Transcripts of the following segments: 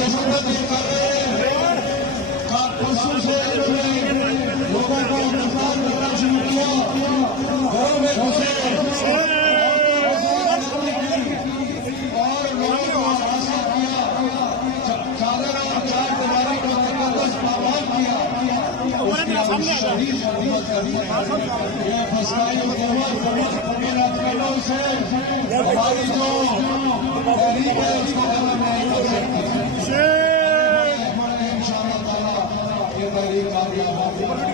दहशतगर्द ये कर रहे हैं, परसों से इन्होंने लोगों को गिरफ्तार करना शुरू किया, घरों में घुसे और लोगों को हरासा किया, चादर और चार दीवारी को तकदस पामाल किया। ये फसाई हुकूमत इन हथकंडों से हमारी जो तहरीक है उसको खत्म नहीं कर सकती। इंशाअल्लाह ताला ये तहरीक कामयाब होगी।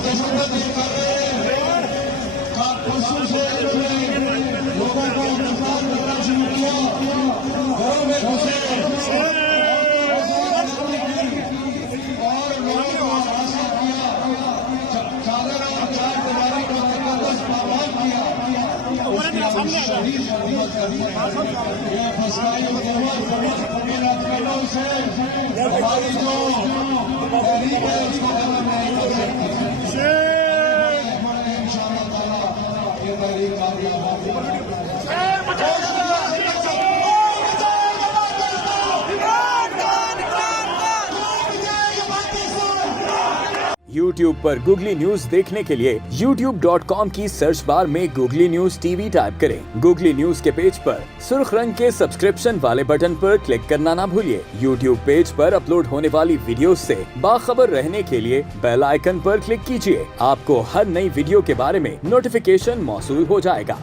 दहशतगर्द ये कर रहे हैं, परसों से इन्होंने लोगों को गिरफ्तार करना शुरू किया, घरों में घुसे और लोगों को हरासा किया, चादर और चार दीवारी को तकदस पामाल किया। ये फसाई हुकूमत इन हथकंडों से हमारी जो तहरीक है उसको खत्म नहीं कर सकती। इंशाअल्लाह ताला ये तहरीक कामयाब होगी। YouTube पर Google न्यूज देखने के लिए youtube.com की सर्च बार में Google न्यूज टीवी टाइप करें। Google न्यूज के पेज पर सुर्ख रंग के सब्सक्रिप्शन वाले बटन पर क्लिक करना ना भूलिए। YouTube पेज पर अपलोड होने वाली वीडियोस से बाखबर रहने के लिए बेल आइकन पर क्लिक कीजिए। आपको हर नई वीडियो के बारे में नोटिफिकेशन मौसूल हो जाएगा।